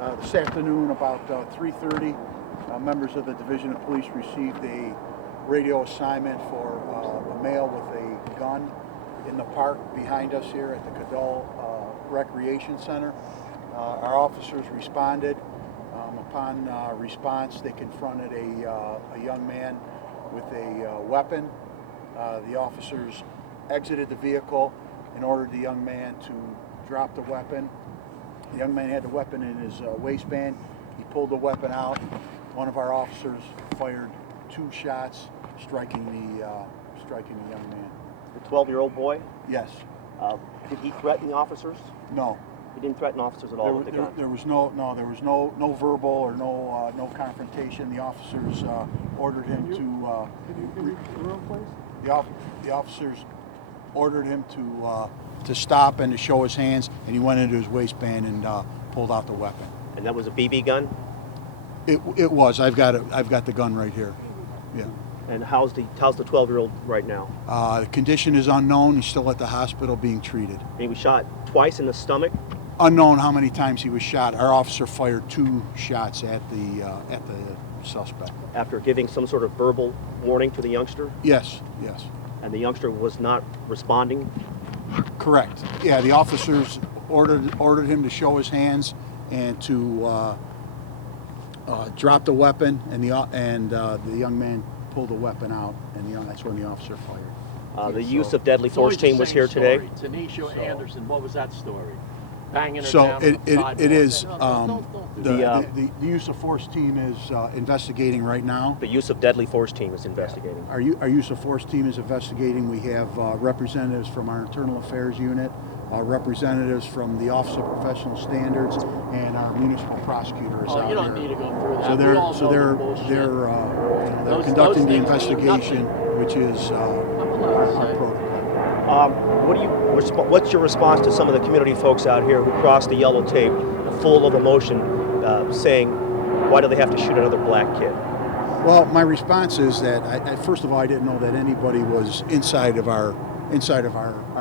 This afternoon, about 3:30, members of the Division of Police received a radio assignment for a male with a gun in the park behind us here at the Cudell Recreation Center. Our officers responded. Upon response, they confronted a young man with a weapon. The officers exited the vehicle and ordered the young man to drop the weapon. The young man had the weapon in his waistband. He pulled the weapon out. One of our officers fired 2 shots, striking the young man. The 12-year-old boy? Yes. Did he threaten the officers? No. He didn't threaten officers at all with the gun? There was no verbal or no confrontation. The officers ordered him to. Can you read the room, please? The officers ordered him to stop and to show his hands, and he went into his waistband and pulled out the weapon. And that was a BB gun? It was. I've got the gun right here. Yeah. And how's the 12-year-old right now? The condition is unknown. He's still at the hospital being treated. And he was shot twice in the stomach? Unknown how many times he was shot. Our officer fired 2 shots at the suspect. After giving some sort of verbal warning to the youngster? Yes. And the youngster was not responding? Correct. Yeah, the officers ordered him to show his hands and to drop the weapon, and the young man pulled the weapon out, and that's when the officer fired. The use of deadly force team was here today? Tanisha Anderson, what was that story? Banging her So down it is the the use of force team is investigating right now. The use of deadly force team is investigating. Our use of force team is investigating. We have representatives from our internal affairs unit, representatives from the Office of Professional Standards, and our municipal prosecutor is out you don't here. need to go through that. They're conducting the investigation, which is our protocol. What's your response to some of the community folks out here who crossed the yellow tape, full of emotion, saying, "Why do they have to shoot another black kid?" Well, my response is that first of all, I didn't know that anybody was inside of our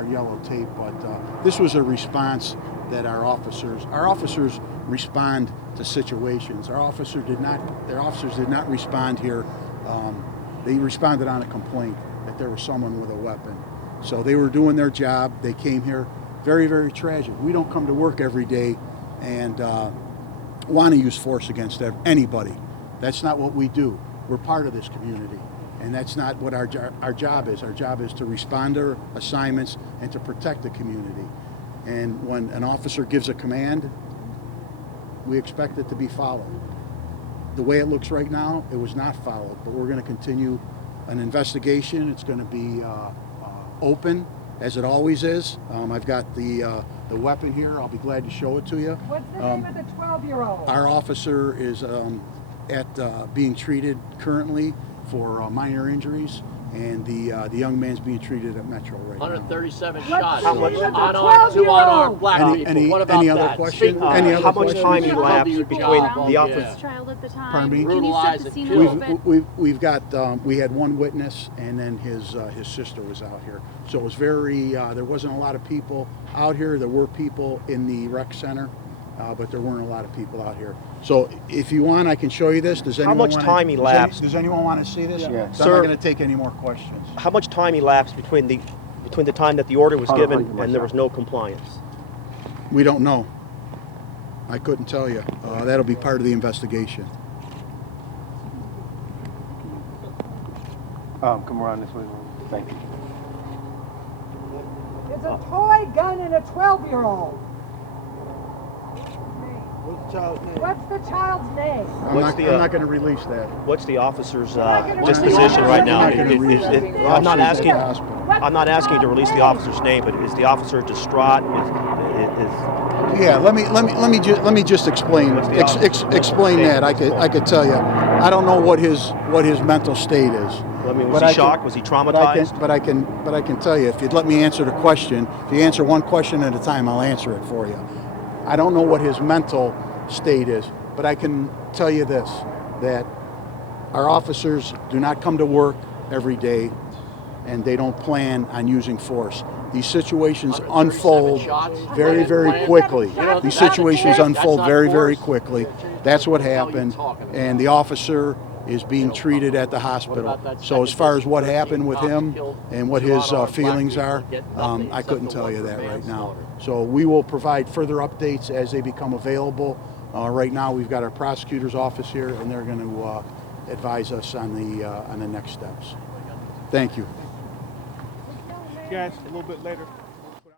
yellow tape, but this was a response that our officers respond to situations. Their officers did not respond here. They responded on a complaint that there was someone with a weapon. So they were doing their job. They came here. Very, very tragic. We don't come to work every day and want to use force against anybody. That's not what we do. We're part of this community, and that's not what our job is. Our job is to respond to assignments and to protect the community. And when an officer gives a command, we expect it to be followed. The way it looks right now, it was not followed, but we're going to continue an investigation. It's going to be open, as it always is. I've got the weapon here. I'll be glad to show it to you. What's the name of the 12-year-old? Our officer is being treated currently for minor injuries, and the young man's being treated at Metro right now. 137 shots. How much? 2 unarmed black people. What about any other that? question? How much time elapsed between the officers? Child at the time. Pardon me? Can you set the scene a little bit? We had one witness, and then his sister was out here. So it was very. There wasn't a lot of people out here. There were people in the rec center, but there weren't a lot of people out here. So if you want, I can show you this. How much time elapsed? Does anyone want to see this? Yeah. So I'm not going to take any more questions. How much time elapsed between the time that the order was given and there was no compliance? We don't know. I couldn't tell you. That'll be part of the investigation. Come around this way. Thank you. It's a toy gun and a 12-year-old. What's the child's name? I'm not going to release that. What's the officer's What's the disposition right now? I'm not gonna release it. I'm not Officer's asking. at the hospital. I'm not asking you to release the officer's name, but is the officer distraught? Yeah, let me just explain explain that. I could tell you. I don't know what his mental state is. I mean, was he shocked? Was he traumatized? But I can tell you, if you'd let me answer the question, if you answer one question at a time, I'll answer it for you. I don't know what his mental state is, but I can tell you this, that our officers do not come to work every day, and they don't plan on using force. these situations unfold very, very quickly. These situations unfold very, very quickly. That's what happened, and the officer is being treated at the hospital. So as far as what happened with him and what his feelings are, I couldn't tell you that right now. So we will provide further updates as they become available. Right now we've got our prosecutor's office here, and they're going to advise us on the next steps. Thank you. Guys, a little bit later.